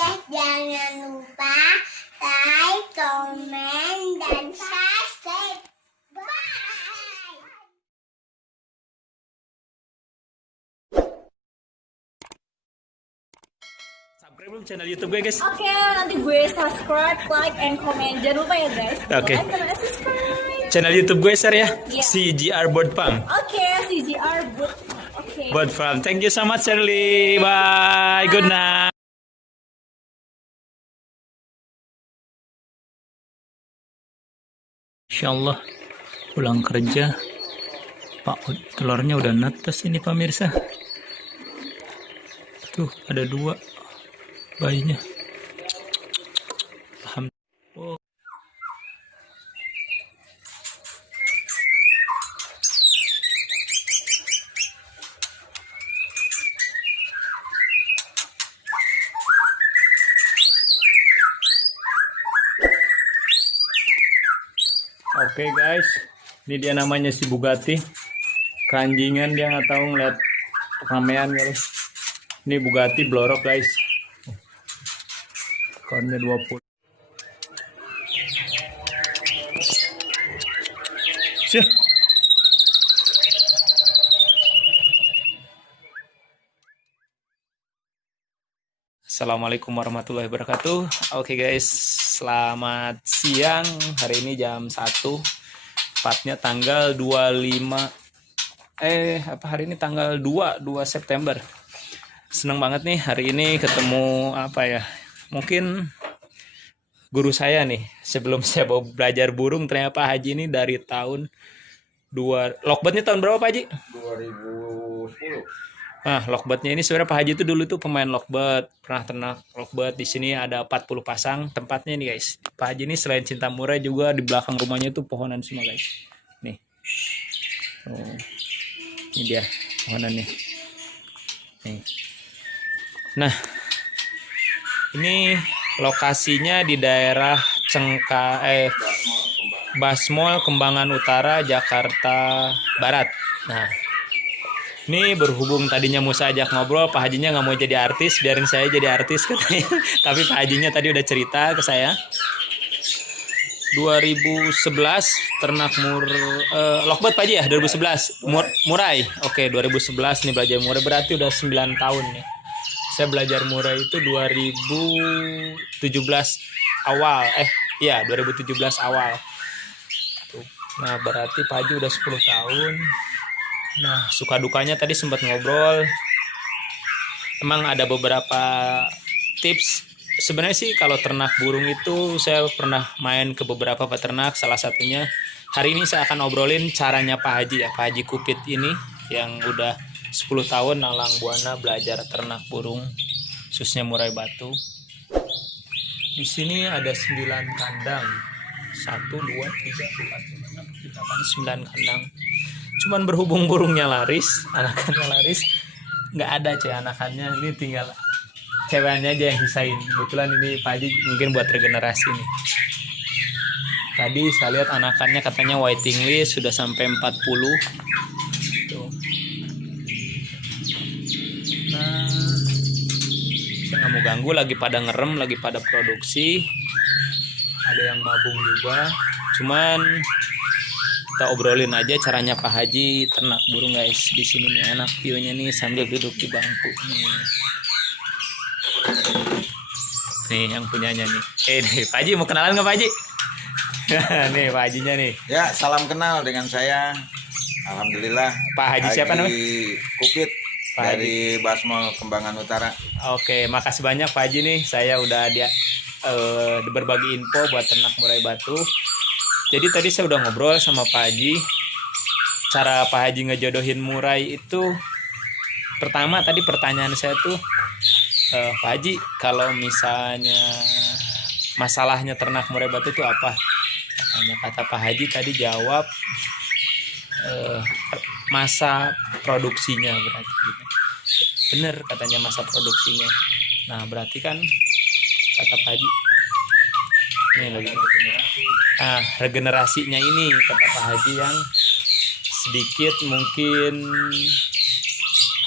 Jangan lupa like, komen, dan subscribe. Bye. Subscribe dulu channel YouTube gue, guys. Oke, nanti gue subscribe, like, and comment. Jangan lupa ya guys. Oke. Like, comment, and subscribe. Channel YouTube gue share ya. Iya. CGR Bird Farm. Oke, CGR Bird. Oke. Bird Farm. Thank you so much, Shirley. Bye. Good night. Insyaallah pulang kerja. Pak, telurnya udah netes ini pemirsa. Tuh ada 2 bayinya. Alhamdulillah. Oh. Oke guys, ini dia namanya si Bugatti. Keranjingan dia nggak tahu ngeliat ramean guys. Ini Bugatti blorok guys. Ekornya 20. Sih. Assalamualaikum warahmatullahi wabarakatuh. Oke guys, selamat siang. Hari ini jam 1. Tepatnya tanggal 25 hari ini tanggal 2 September. Seneng banget nih hari ini ketemu mungkin guru saya nih. Sebelum saya mau belajar burung, ternyata Pak Haji ini dari tahun Lockbirdnya tahun berapa Pak Haji? 2010. Nah, Lockbirdnya ini sebenarnya Pak Haji itu dulu tuh pemain Lockbird, pernah ternak Lockbird. Di sini ada 40 pasang tempatnya nih guys. Pak Haji ini selain cinta murai juga di belakang rumahnya itu pohonan semua guys. Nih. Oh. Ini dia pohonannya. Nih. Nah, ini lokasinya di daerah Basmol, Kembangan Utara, Jakarta Barat. Nah, ini berhubung tadinya Musa ajak ngobrol, Pak Hajinya nggak mau jadi artis, biarin saya jadi artis katanya. Tapi Pak Hajinya tadi udah cerita ke saya. 2011 ternak Lockbird Pak Haji ya, 2011 murai. Oke, 2011 nih belajar murai, berarti udah 9 tahun nih. Saya belajar murai itu 2017 awal. 2017 awal. Tuh. Nah, berarti Pak Haji udah 10 tahun. Nah, suka dukanya tadi sempat ngobrol. Emang ada beberapa tips. Sebenarnya sih kalau ternak burung itu saya pernah main ke beberapa peternak. Salah satunya hari ini saya akan obrolin caranya Pak Haji ya. Pak Haji Kupit ini yang udah 10 tahun nalang buana belajar ternak burung, khususnya murai batu. Di sini ada 9 kandang. 1, 2, 3, 4, 5, 6, 7, 8, 9 kandang. Cuman berhubung burungnya laris, anakannya laris, nggak ada anakannya. Ini tinggal ceweknya aja yang sisain. Kebetulan ini Pak Haji mungkin buat regenerasi nih. Tadi saya lihat anakannya katanya waiting list sudah sampai 40. Tuh. Nah, saya nggak mau ganggu, lagi pada ngerem, lagi pada produksi. Ada yang mabung juga. Cuman kita obrolin aja caranya Pak Haji ternak burung guys. Di sini nih enak view-nya nih sambil duduk di bangku nih. Nih yang punyanya nih. Nih Pak Haji mau kenalan nggak Pak Haji? Nih Pak Hajinya nih. Ya, salam kenal dengan saya. Alhamdulillah. Pak Haji siapa namanya? Kupit Pak dari Basmol Kembangan Utara. Oke, makasih banyak Pak Haji nih. Saya udah berbagi info buat ternak murai batu. Jadi tadi saya udah ngobrol sama Pak Haji. Cara Pak Haji ngejodohin murai itu, pertama tadi pertanyaan saya tuh, Pak Haji kalau misalnya masalahnya ternak murai batu itu apa? Kata Pak Haji tadi jawab masa produksinya berarti. Bener katanya masa produksinya. Nah berarti kan kata Pak Haji ini lagi. Nah regenerasinya ini kata Pak Haji yang sedikit mungkin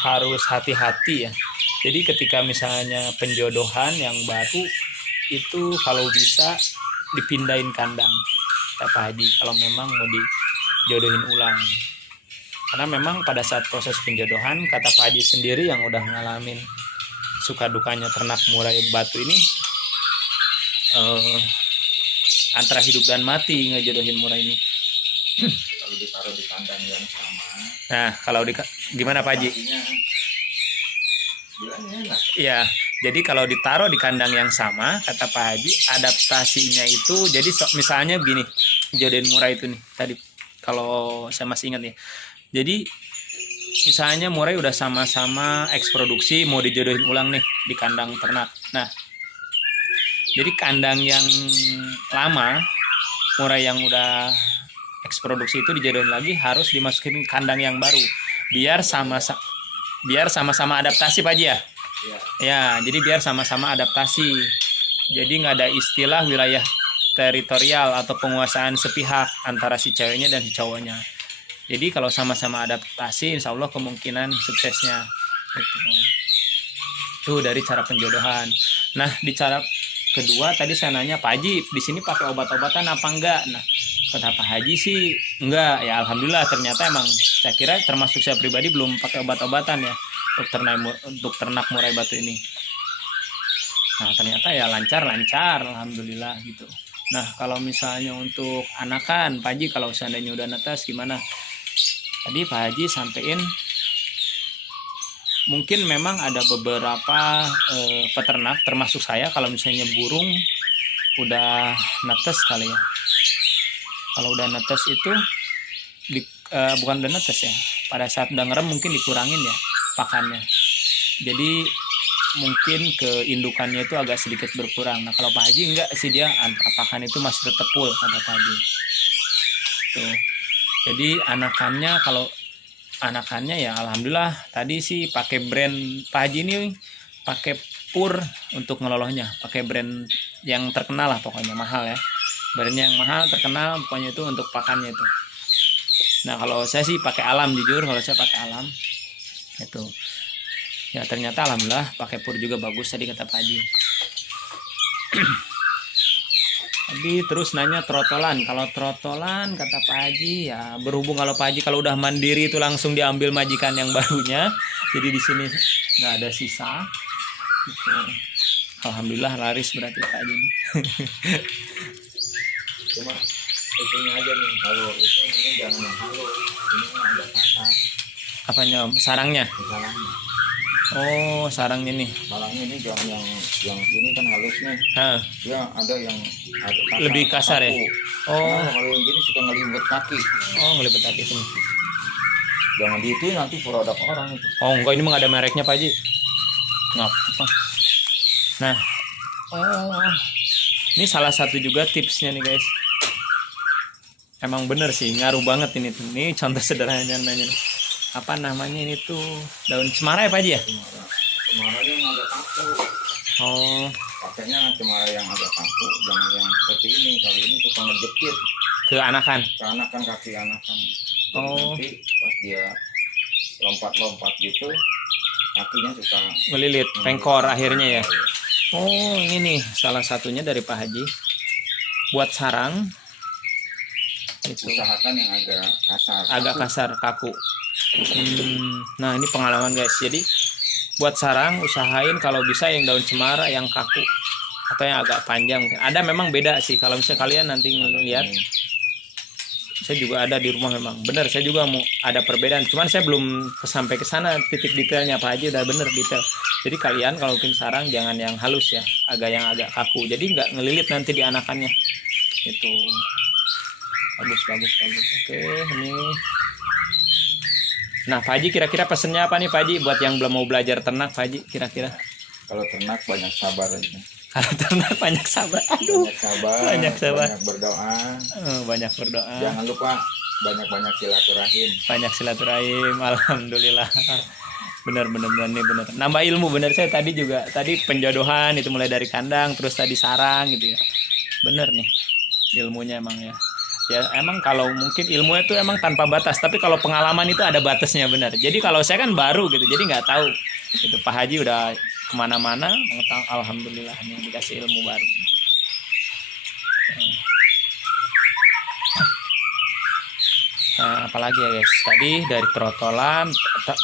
harus hati-hati ya. Jadi ketika misalnya penjodohan yang baru itu kalau bisa dipindahin kandang kata Pak Haji kalau memang mau dijodohin ulang. Karena memang pada saat proses penjodohan kata Pak Haji sendiri yang udah ngalamin suka dukanya ternak murai batu ini antara hidup dan mati ngejodohin murai ini. Kalau ditaruh di kandang yang sama, Nah, kalau gimana Pak Haji? artinya bilangnya enak. Iya, jadi kalau ditaruh di kandang yang sama, kata Pak Haji, adaptasinya itu, jadi misalnya begini, jodohin murai itu nih, tadi kalau saya masih ingat nih. Jadi misalnya murai udah sama-sama eksproduksi, mau dijodohin ulang nih di kandang ternak. Nah, jadi kandang yang lama, murai yang udah eksproduksi itu dijodohin lagi harus dimasukin kandang yang baru, biar sama-sama adaptasi Pak Haji ya. Ya, Ya, jadi biar sama-sama adaptasi. Jadi nggak ada istilah wilayah teritorial atau penguasaan sepihak antara si ceweknya dan si cowoknya. Jadi kalau sama-sama adaptasi, insya Allah kemungkinan suksesnya. Gitu. Itu dari cara penjodohan. Nah, di cara kedua tadi saya nanya Pak Haji, di sini pakai obat-obatan apa enggak? Nah, kata Pak Haji sih enggak. Ya alhamdulillah ternyata emang saya kira termasuk saya pribadi belum pakai obat-obatan ya untuk ternak murai batu ini. Nah, ternyata ya lancar alhamdulillah gitu. Nah, kalau misalnya untuk anakan Pak Haji kalau seandainya udah netes gimana? Tadi Pak Haji sampein mungkin memang ada beberapa peternak termasuk saya kalau misalnya burung udah netes kali ya. Kalau udah netes itu bukan udah netes ya. Pada saat udah ngerem mungkin dikurangin ya pakannya. Jadi mungkin keindukannya itu agak sedikit berkurang. Nah, kalau Pak Haji enggak sih, dia antara pakan itu masih tetap full kata Pak Haji. Tuh. Jadi kalau anakannya ya alhamdulillah tadi sih pakai brand Pak Haji ini pakai pur untuk ngelolohnya, pakai brand yang terkenal lah pokoknya, mahal ya. Brandnya yang mahal terkenal pokoknya itu untuk pakannya itu. Nah, kalau saya sih pakai alam, jujur kalau saya pakai alam itu. Ya ternyata alhamdulillah pakai pur juga bagus tadi kata Pak Haji. Tadi terus nanya trotolan. Kalau trotolan kata Pak Haji ya berhubung kalau Pak Haji kalau udah mandiri itu langsung diambil majikan yang barunya. Jadi di sini nggak ada sisa. Gitu. Alhamdulillah laris berarti Pak Haji. cuma itunya aja nih, kalau itu ini jangan yang halus, ini agak kasar. Apanya Om? Sarangnya? Sarangnya. Oh, sarangnya nih. Sarangnya ini jangan yang ini kan halus nih. Hah, Ya ada yang agak kasar. lebih kasar ya? Kaku. Oh, Nah, kalau yang gini suka ngelibet kaki. oh ngelipet kaki sini. Jangan gitu nanti produk orang itu. Oh, enggak, ini mah nggak ada mereknya Pak Haji. Nggak apa. Nah, oh, ini salah satu juga tipsnya nih guys. Emang bener sih, ngaruh banget ini tuh. Ini contoh sederhananya nanya. Apa namanya ini tuh daun cemara ya Pak Haji ya? Cemara yang agak kaku. Oh, Pakainya cemara yang agak kaku, jangan yang seperti ini. Kalau ini suka ngejepit ke anakan. ke anakan, kaki anakan. Jadi Oh. nanti pas dia lompat-lompat gitu, kakinya suka Melilit, pengkor akhirnya ya. Oh, ini nih salah satunya dari Pak Haji. Buat sarang itu usahakan yang agak kasar. agak kasar, kaku. Nah, ini pengalaman guys. Jadi buat sarang usahain kalau bisa yang daun cemara yang kaku atau yang agak panjang. Ada memang beda sih kalau misalnya kalian nanti ngeliat. Saya juga ada di rumah memang. Bener, saya juga mau ada perbedaan. Cuman saya belum sampai ke sana titik detailnya. Pak Haji udah bener detail. Jadi kalian kalau bikin sarang jangan yang halus ya, yang agak kaku. Jadi nggak ngelilit nanti di anakannya. Itu bagus. Oke, ini. Nah, Pak Haji kira-kira pesennya apa nih Pak Haji buat yang belum mau belajar ternak Pak Haji kira-kira? Kalau ternak banyak sabar aja. Kalau ternak banyak sabar. Aduh. Banyak sabar. Banyak sabar. Banyak berdoa. Banyak berdoa. Jangan lupa banyak-banyak silaturahim. Banyak silaturahim. Alhamdulillah. Bener nih bener. Nambah ilmu bener, saya tadi juga penjodohan itu mulai dari kandang terus tadi sarang gitu ya. Bener nih ilmunya emang ya. Ya emang kalau mungkin ilmu itu emang tanpa batas, tapi kalau pengalaman itu ada batasnya benar. Jadi kalau saya kan baru gitu, jadi nggak tahu Itu Pak Haji udah kemana-mana mengetahui, alhamdulillah nih dikasih ilmu baru. Nah, apalagi ya guys, tadi dari trotolan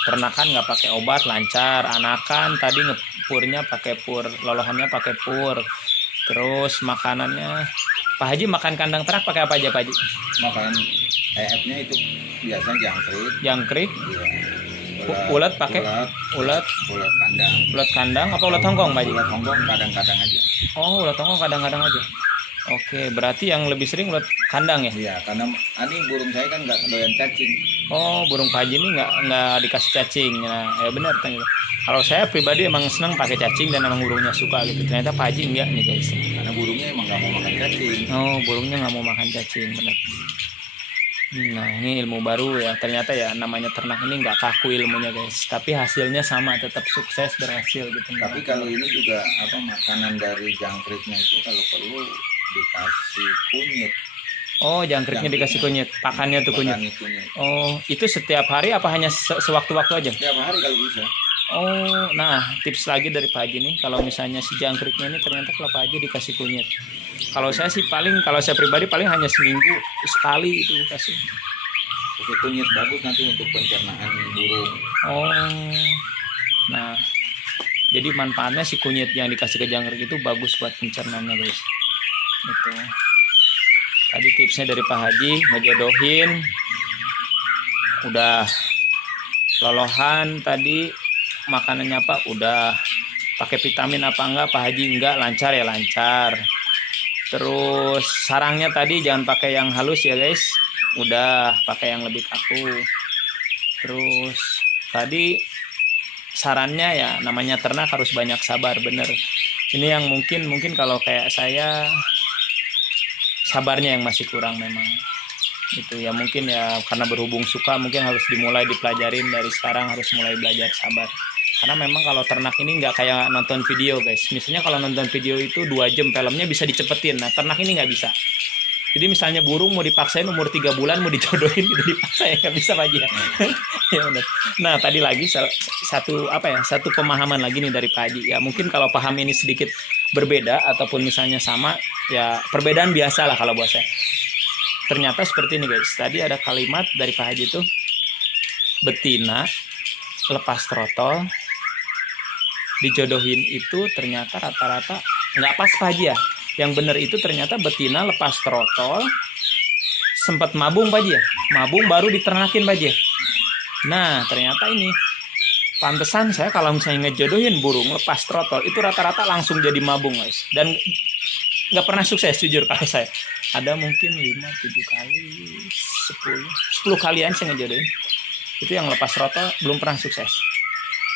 ternakan nggak pakai obat lancar, anakan tadi ngepurnya pakai pur, lolohannya pakai pur, terus makanannya Pak Haji makan kandang ternak pakai apa aja Pak Haji? Makan EF-nya itu biasanya Jangkrik, iya. ulet pakai ulet Ulet kandang. apa ulet Hongkong Pak Haji? Ulet Hongkong kadang-kadang aja. Oh, ulet Hongkong kadang-kadang aja. Oke, berarti yang lebih sering ulet kandang ya? Iya, karena ini burung saya kan nggak doyan cacing. Oh, burung Pak Haji ini nggak dikasih cacing. Nah, ya benar ternyata. Kalau saya pribadi emang senang pakai cacing dan emang burungnya suka gitu. Ternyata Pak Haji enggak nih guys. Karena burungnya emang nggak mau makan cacing. Oh, burungnya nggak mau makan cacing, benar. Nah, ini ilmu baru ya. Ternyata ya namanya ternak ini nggak kaku ilmunya guys. Tapi hasilnya sama, tetap sukses berhasil gitu. Tapi kalau ini juga makanan dari jangkriknya itu kalau perlu dikasih kunyit. Oh, jangkriknya dikasih kunyit, pakannya tuh kunyit. Oh, itu setiap hari apa hanya sewaktu-waktu aja? Setiap hari kalau bisa. Oh, nah tips lagi dari Pak Haji nih, kalau misalnya si jangkriknya ini ternyata kalau Pak Haji dikasih kunyit. Kalau saya sih kalau saya pribadi paling hanya seminggu sekali itu kasih. Oke, kunyit bagus nanti untuk pencernaan burung. Oh, nah jadi manfaatnya si kunyit yang dikasih ke jangkrik itu bagus buat pencernaannya guys. Itu tadi tipsnya dari Pak Haji, ngejodohin udah, lolohan tadi makanannya apa udah, pakai vitamin apa enggak Pak Haji enggak, lancar ya lancar. Terus sarangnya tadi jangan pakai yang halus ya guys, udah pakai yang lebih kaku. Terus tadi sarannya ya namanya ternak harus banyak sabar, bener. Ini yang mungkin kalau kayak saya sabarnya yang masih kurang memang. Itu ya mungkin ya karena berhubung suka mungkin harus dimulai dipelajarin dari sekarang, harus mulai belajar sabar. Karena memang kalau ternak ini nggak kayak nonton video guys. Misalnya kalau nonton video itu 2 jam filmnya bisa dicepetin. Nah ternak ini nggak bisa. Jadi misalnya burung mau dipaksain umur 3 bulan mau dijodohin gitu dipaksa ya nggak bisa Pak Haji ya. Ya benar. Nah tadi lagi satu pemahaman lagi nih dari Pak Haji. Ya mungkin kalau paham ini sedikit berbeda ataupun misalnya sama ya perbedaan biasa lah kalau buat saya. Ternyata seperti ini guys. Tadi ada kalimat dari Pak Haji tuh, betina lepas trotol dijodohin itu ternyata rata-rata nggak pas Pak Haji ya. Yang benar itu ternyata betina lepas trotol sempat mabung Pak Haji ya. Mabung baru diternakin Pak Haji ya. Nah ternyata ini pantesan saya kalau misalnya ngejodohin burung lepas trotol itu rata-rata langsung jadi mabung guys. Dan nggak pernah sukses jujur kalau saya. Ada mungkin 5, 7 kali, 10 kalian saya ngejodohin. Itu yang lepas trotol belum pernah sukses.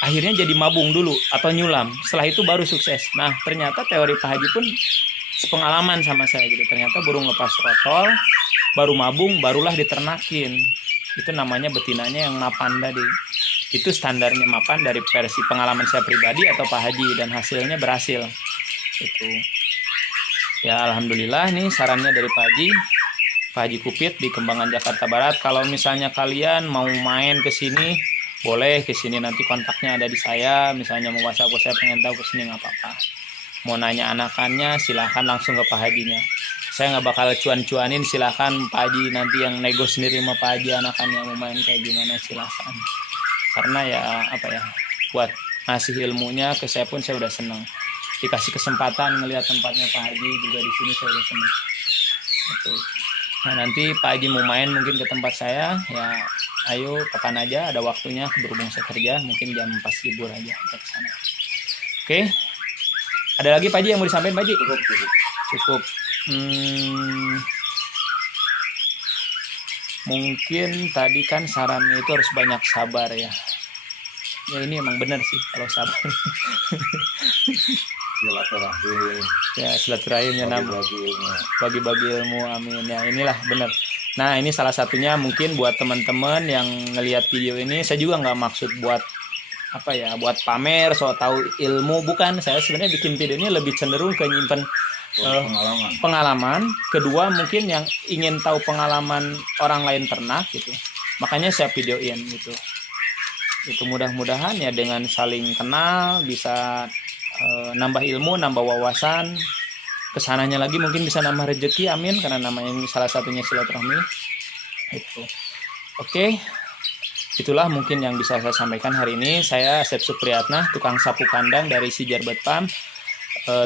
Akhirnya jadi mabung dulu atau nyulam. Setelah itu baru sukses. Nah ternyata teori Pak Haji pun sepengalaman sama saya gitu. Ternyata burung lepas trotol baru mabung barulah diternakin. Itu namanya betinanya yang mapan tadi. Itu standarnya mapan dari versi pengalaman saya pribadi atau Pak Haji dan hasilnya berhasil. Itu. Ya alhamdulillah nih sarannya dari Pak Haji Kupit di Kembangan Jakarta Barat. Kalau misalnya kalian mau main ke sini, boleh ke sini, nanti kontaknya ada di saya. Misalnya mau WhatsApp saya pengen tahu ke sini nggak apa-apa. Mau nanya anakannya silahkan langsung ke Pak Hajinya. Saya nggak bakal cuan-cuanin, silahkan Pak Haji nanti yang nego sendiri sama Pak Haji anakannya mau main kayak gimana silahkan. Karena ya buat ngasih ilmunya ke saya pun saya udah senang. Dikasih kesempatan ngelihat tempatnya Pak Haji juga di sini saya udah senang. Gitu. Nah nanti Pak Haji mau main mungkin ke tempat saya ya ayo kapan aja ada waktunya, berhubung saya kerja mungkin jam pas libur aja kita ke sana. Oke. Ada lagi Pak Haji yang mau disampaikan Pak Haji? Cukup. Mungkin tadi kan sarannya itu harus banyak sabar ya. Ya ini emang benar sih kalau sabar. Silaturahim. Ya silaturahimnya bagi-bagi ilmu, amin ya, inilah benar. Nah ini salah satunya mungkin buat teman-teman yang ngelihat video ini, saya juga nggak maksud buat buat pamer so tahu ilmu, bukan. Saya sebenarnya bikin video ini lebih cenderung ke nyimpen pengalaman. Kedua mungkin yang ingin tahu pengalaman orang lain ternak gitu, makanya saya videoin gitu. Itu mudah-mudahan ya dengan saling kenal bisa nambah ilmu, nambah wawasan. Kesananya lagi mungkin bisa nambah rezeki, amin, karena namanya salah satunya silaturahmi. Itu. Oke. Itulah mungkin yang bisa saya sampaikan hari ini. Saya Asep Supriyatna, tukang sapu kandang dari Sijar Betpam.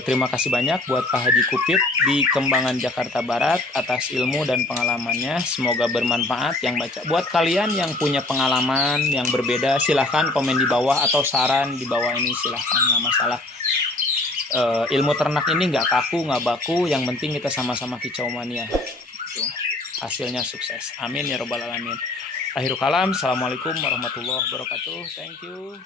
Terima kasih banyak buat Pak Haji Kupit di Kembangan Jakarta Barat atas ilmu dan pengalamannya. Semoga bermanfaat yang baca. Buat kalian yang punya pengalaman yang berbeda, silahkan komen di bawah atau saran di bawah ini, silahkan, nggak masalah. Ilmu ternak ini nggak kaku, nggak baku. Yang penting kita sama-sama kicau mania. Hasilnya sukses. Amin ya robbal alamin. Akhirul kalam. Assalamualaikum warahmatullahi wabarakatuh. Thank you.